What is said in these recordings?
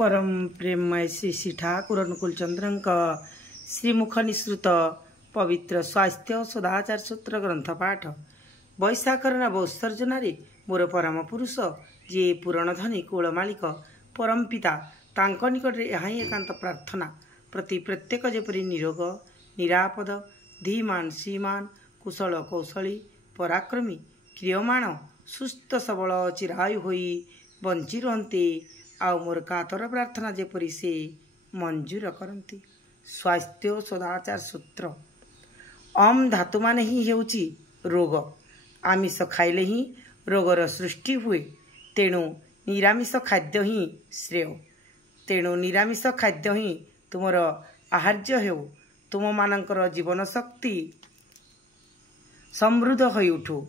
परम प्रेममय श्री श्री ठाकुर अनुकूल चंद्र श्रीमुख निसृत पवित्र स्वास्थ्य सदाचार सूत्र ग्रंथ पाठ वैशाखर नव उत्सर्जन मोर परम पुरुष जी पूरण धनी कूल मालिक परम पिता तांको निकटरे यहाँ एकांत प्रार्थना प्रति प्रत्येक जेपरी निरोग निरापद धीमान श्रीमान कुशल कौशली पराक्रमी क्रियमाण सुस्थ सबल चिरायु होई बंची रहते आउ मोर कातर प्रार्थना जेपरी से मंजूर करती। स्वास्थ्य सदाचार सूत्र अम धातु माने ही हेउची रोग। आमिष खाइले ही रोगर सृष्टि हुए, तेणु निरामिष खाद्य ही श्रेय। तेणु निरामिष खाद्य ही तुमर आहार्य हेउ, तुम मानकर जीवन शक्ति समृद्ध होई उठू।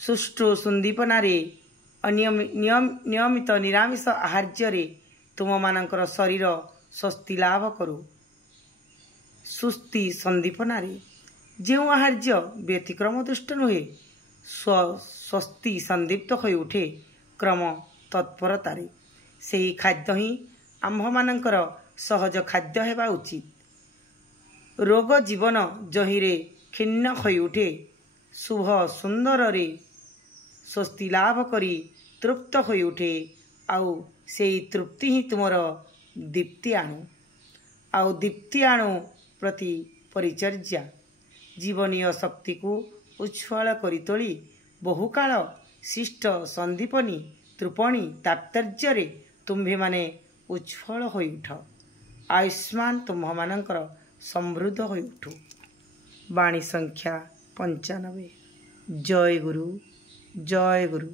सुष्ठु सुंदीपनारे नियमित निरामिष आहार्य तुम मानकर शरीर स्वस्ति लाभ करू। सुस्ति संदीपनारे जो आहार्य व्यतिक्रम दुष्ट नुहे स्वस्ति संदीप्त हो उठे क्रम तत्परतारे सेही खाद्य ही आम्भ मानकर सहज खाद्य हेबा उचित। रोग जीवन जहिरे खिन्न हो उठे शुभ सुंदर रे स्वस्ति लाभ करी तृप्त हो उठे आउ से तृप्ति ही तुमर दीप्ति आणु। आउ दीप्ति आणु प्रति परिचर्या जीवनीय शक्ति को उच्छ्वाल करी तोली बहुकाल शिष्ट संदीपनी तृपणी तात्पर्य तुम्भे माने उच्छ्वल हो उठ। आयुष्मान तुम्भ मानकर समृद्ध हो उठू। वाणी संख्या 95। जय गुरु जय गुरु।